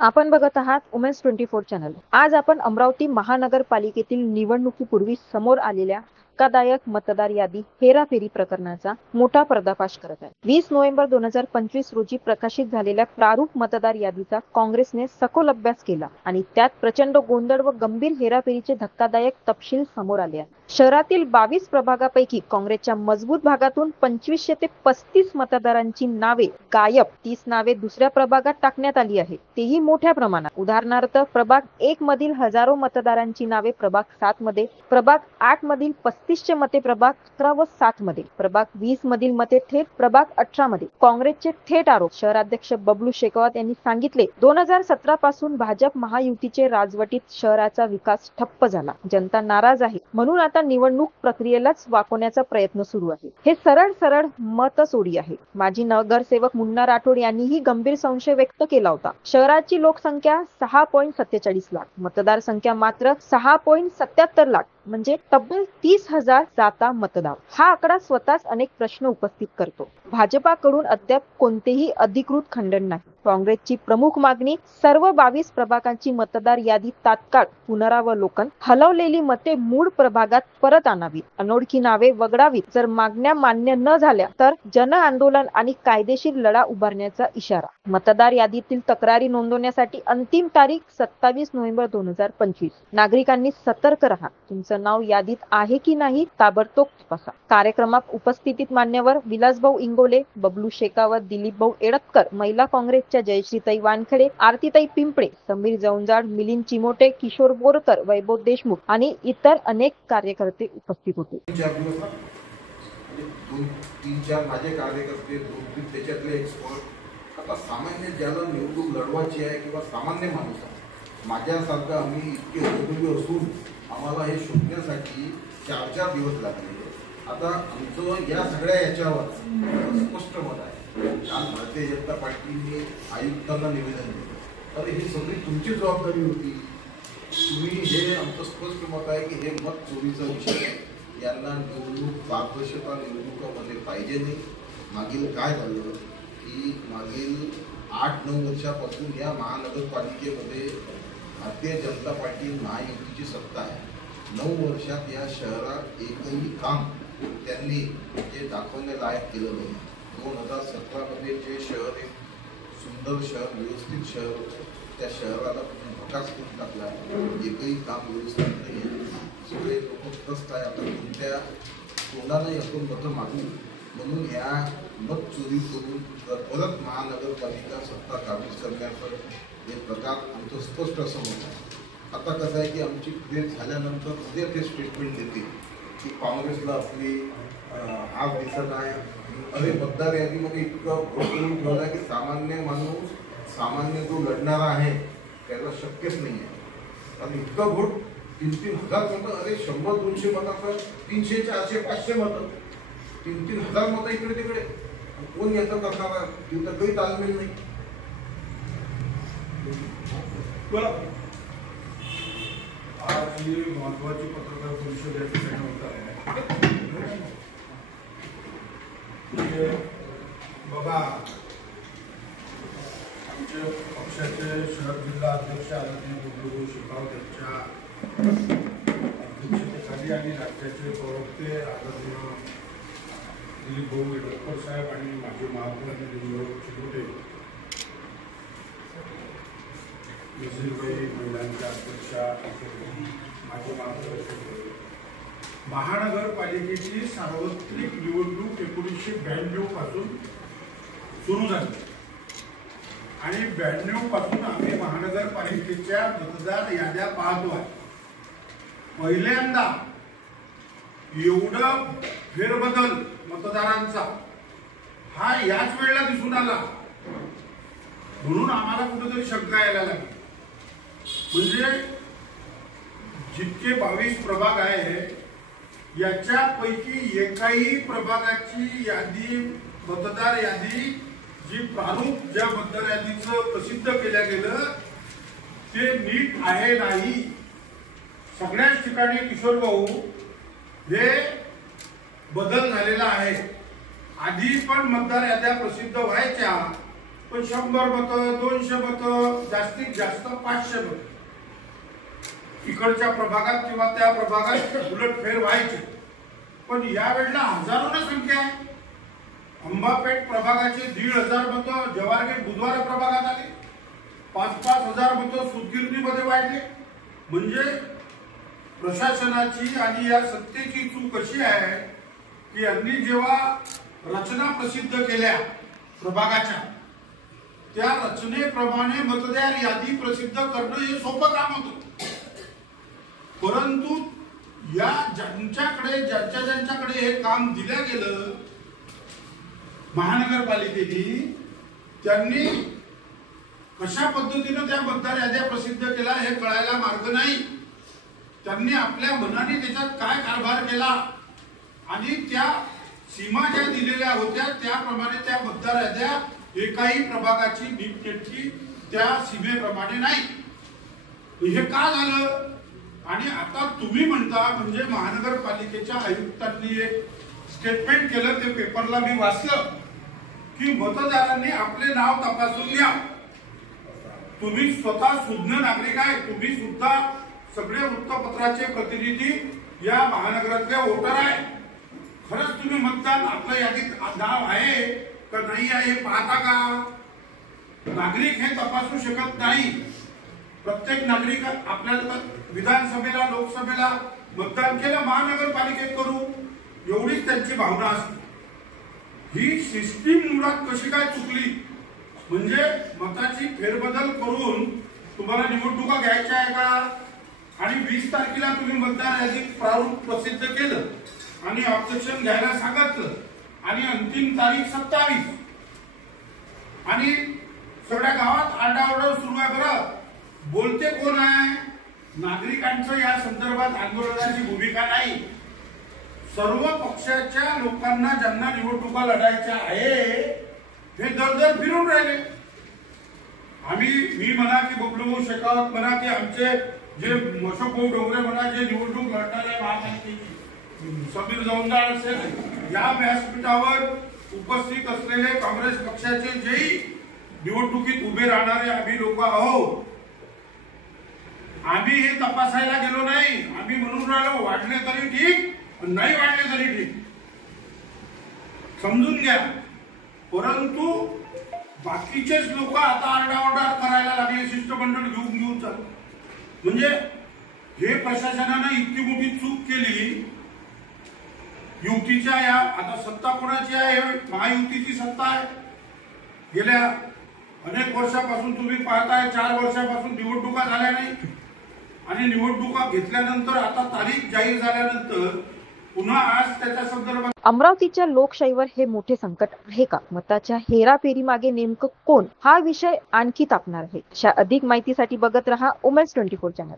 आपण बघत आहात उमेन्स 24 चॅनल। आज आपण अमरावती महानगरपालिकेतील निवडणुकीपूर्वी समोर आलेल्या धक्कादायक मतदार यादी हेराफेरी प्रकरणाचा मोठा पर्दाफाश करत आहे। 20 नोव्हेंबर 2025 रोजी प्रकाशित झालेल्या प्रारूप मतदार यादीचा काँग्रेसने सखोल अभ्यास केला आणि त्यात प्रचंड गोंधळ व गंभीर हेराफेरीचे धक्कादायक तपशील समोर आले आहेत। शहरातील 22 प्रभागापैकी काँग्रेसच्या मजबूत भागातून 2500 ते 35 मतदारांची नावे गायब, 30 नावे दुसऱ्या प्रभागात टाकण्यात आली आहेत, तेही मोठ्या प्रमाणात। उदाहरणार्थ प्रभाग 1 मधील हजारो मतदारांची नावे प्रभाग 7 मध्ये, प्रभाग 8 मधील 35चे मते प्रभाग 11 व 7 मध्ये, प्रभाग 20 मधील मते थेट प्रभाग 18 मध्ये। काँग्रेसचे थेट आरोप शहराध्यक्ष बबलू शेखावत यांनी सांगितले, 2017 पासून भाजप महायुतीचे राजवटीत शहराचा विकास ठप्प झाला, जनता नाराज आहे, म्हणून आता निवडणूक प्रक्रियेलाच वाकवण्याचा प्रयत्न सुरू आहे। हे सरळ मतचोरी आहे। माजी नगरसेवक मुन्ना राठोड यांनीही गंभीर संशय व्यक्त केला होता। शहराची लोकसंख्या 6.47 लाख, मतदार संख्या मात्र 6.77 लाख, म्हणजे तब्बल 30,000 जाता मतदार। हा आकडा स्वतःच अनेक प्रश्न उपस्थित करतो। भाजपाकडून अद्याप कोणतेही अधिकृत खंडन नाही। काँग्रेसची प्रमुख मागणी सर्व 22 प्रभागांची मतदार यादी तात्काळ पुनरावलोकन, हलवलेली मते मूळ प्रभागात परत आणावीत, अनोळखी नावे वगळावीत। जर मागण्या मान्य न झाल्या तर जन आंदोलन आणि कायदेशीर लढा उभारण्याचा इशारा। मतदार यादीतील तक्रारी नोंदवण्यासाठी अंतिम तारीख 27 नोव्हेंबर 2025। नागरिकांनी सतर्क राहा, तुमचं नाव यादीत आहे की नाही ताबडतोब तपासा। कार्यक्रमात उपस्थित मान्यवर विलासभाऊ इंगोले, बबलू शेखावत, दिलीपभाऊ एडतकर, महिला काँग्रेसच्या जयश्रीताई वानखडे, आरतीताई पिंपळे, समीर जौंजाड, मिलिंद चिमोटे, किशोर बोरकर, वैभव देशमुख आणि इतर अनेक कार्यकर्ते उपस्थित होते। तीन चार माझे कार्यकर्ते, दोन त्याच्यातले एक्सपर्ट। आता सामान्य ज्याला निवडणूक लढवायची आहे किंवा सामान्य माणूस माझ्यासारखं आम्ही इतके अनुभवी असून आम्हाला हे शोधण्यासाठी 4 दिवस लागले। आता आमचं या सगळ्या याच्यावर स्पष्ट मत आहे। काल भारतीय जनता पार्टीने आयुक्तांना निवेदन दिलं, अरे ही सगळी तुमची जबाबदारी होती, तुम्ही हे आमचं स्पष्ट मत आहे की हे मत चोरीचा विषय आहे, यांना निवडणूक पारदर्शकता निवडणुकामध्ये पाहिजे नाही। मागील काय झालं की मागील 8-9 वर्षापासून या महानगरपालिकेमध्ये भारतीय जनता पार्टी महायुतीची सत्ता आहे। 9 वर्षात या शहरात एकही काम त्यांनी जे दाखवण्यालायक केलं नाही। 2017 मध्ये जे शहर एक सुंदर शहर, व्यवस्थित शहर होतं, त्या शहराला भकास करून टाकला, एकही काम व्यवस्थित नाही आहे। सगळे लोक त्रस्त आहे। आता कोणत्या तोंडाने आपण मतं मागू म्हणून या मत चोरी करून परत महानगरपालिका सत्ता काबीज करण्याचा हे प्रकार आमचं स्पष्ट असं मत आहे। आता कसं आहे की आमची प्रेस झाल्यानंतर उद्या ते स्टेटमेंट देते की काँग्रेसला आपली हात दिसत आहे। अरे मतदार यादीमध्ये इतकं करून ठेवलं आहे की सामान्य माणूस, सामान्य जो लढणारा आहे त्याला शक्यच नाही आहे। आणि इतकं वोट 3-3 हजार मतं, अरे 100-200 मताचं 300, 400, 500 मतं, 3-3 हजार मतं इकडे तिकडे, कोण याचं करणार? तिथं काही तालमेल नाही। आज ही महत्वाची पत्रकार परिषद या ठिकाणी होत आहे। बघा, आमचे पक्षाचे शहर जिल्हा अध्यक्ष आदरणीय बबलू शेखावत यांच्या अध्यक्षतेखाली आणि राज्याचे प्रवक्ते आदरणीय दिलीपभाऊ एडतकर साहेब आणि माजी महापौर दिलीपभाऊ चिमोटे, नजीरबाई महिलांच्या अध्यक्षा, माजी महापौर, महानगरपालिकेची सार्वत्रिक निवडणूक 1992 पासून सुरू झाली आणि 92 पासून आम्ही महानगरपालिकेच्या मतदार याद्या पाहतो आहे। पहिल्यांदा एवढा फेरबदल मतदारांचा हा याच वेळेला दिसून आला, म्हणून आम्हाला कुठेतरी शंका यायला लागली। म्हणजे जितके 22 प्रभाग आहे याच्यापैकी एकाही प्रभागाची यादी, मतदार यादी जी प्रारूप ज्या मतदार यादीचं प्रसिद्ध केल्या गेलं ते नीट आहे नाही। सगळ्याच ठिकाणी किशोर भाऊ हे बदल झालेला आहे। आधी पण मतदार याद्या प्रसिद्ध व्हायच्या, पण 100 मतं 200 मतं जास्तीत जास्त 500 मतं इकडच्या प्रभागात किंवा त्या प्रभागात उलटफेर व्हायचे. पण यावेळेला हजारोना संख्या आहे. अंबापेठ प्रभागाचे 1,500 मतं जवाहरगेट बुधवार प्रभागात आले. 5-5 हजार मतं सुतगिरणीमध्ये वाढले. म्हणजे प्रशासनाची आणि या सत्तेची चूक अशी आहे की यांनी जेव्हा रचना प्रसिद्ध केल्या प्रभागाच्या, त्या रचनेप्रमाणे मतदार यादी प्रसिद्ध करणं हे सोपं काम होतं. परंतु या ज्यांच्याकडे हे काम दिलं गेलं महानगरपालिकेने, त्यांनी कशा पद्धतीने त्या मतदार याद्या प्रसिद्ध केला हे कळायला मार्ग नाही. त्यांनी आपल्या मनाने त्याच्यात काय कारभार केला आणि त्या सीमा ज्या दिलेल्या होत्या त्याप्रमाणे त्या मतदार याद्या एकाही प्रभागाची नीटनेटकी त्या सीमेप्रमाणे नाही. हे का झालं? आणि आता तुम्ही म्हणता, म्हणजे महानगरपालिकेच्या आयुक्तांनी एक स्टेटमेंट केलं, ते पेपरला मी वाचलं, की मतदारांनी आपले नाव तपासून घ्या. तुम्ही स्वतः सुज्ञ नागरिक आहे, तुम्ही सुद्धा सगळे वृत्तपत्राचे प्रतिनिधी या महानगरातले वोटर आहे. खरंच तुम्ही मतदान आपल्या यादीत नाव आहे का नाही आहे हे पाहता का? नागरिक हे तपासू शकत नाही. प्रत्येक नागरिक आपल्याला विधानसभेला लोकसभेला मतदान केलं, महानगरपालिकेत करू एवढीच त्यांची भावना असते. ही सिस्टीम मुळात कशी काय चुकली? म्हणजे मताची फेरबदल करून तुम्हाला निवडणुका घ्यायच्या आहे का? आणि 20 तारखेला तुम्ही मतदार यादीत प्रारूप प्रसिद्ध केलं आणि ऑब्जेक्शन घ्यायला सांगितलं आणि अंतिम तारीख 27 आणि सगळ्या गावात आरडाओरडा सुरू आहे. बरं, बोलते कोण आहे? नागरिकांचं या संदर्भात आंदोलनाची भूमिका नाही. सर्व पक्षाच्या लोकांना ज्यांना निवडणुका लढायच्या आहे हे दर फिरून राहिले. मी म्हणा की बबलूभाऊ शेखावत म्हणा की आमचे जे अशोकभाऊ डोंगरे म्हणा, जे निवडणूक लढणारे महापालिकेची समीर जौंदाळ असेल, या व्यासपीठावर उपस्थित असलेले काँग्रेस पक्षाचे जेही निवडणुकीत उभे राहणारे आम्ही लोक आहोत, आम्ही हे तपासायला गेलो नाही. आम्ही म्हणून राहिलो, वाढले तरी ठीक, नाही वाढले तरी ठीक, समजून घ्या. परंतु बाकीचेच लोक आता आरडाओरडा करायला लागले, शिष्टमंडळ घेऊन चालू. म्हणजे हे प्रशासनाने इतकी मोठी चूक केली. युतीच्या या आता सत्ता कोणाची आहे? महायुतीची सत्ता आहे. गेल्या अनेक वर्षापासून तुम्ही पाहताय, 4 वर्षापासून निवडणुका झाल्या नाही आणि निवडणुका घेतल्यानंतर आता तारीख जाहीर झाल्यानंतर पुन्हा आज त्याच्या संदर्भात अमरावतीच्या लोकशाहीवर हे मोठे संकट आहे का? मताच्या हेराफेरी मागे नेमकं कोण? हा विषय आणखी तापणार आहे. अशा अधिक माहितीसाठी बघत रहा उमेश 24 चॅनल.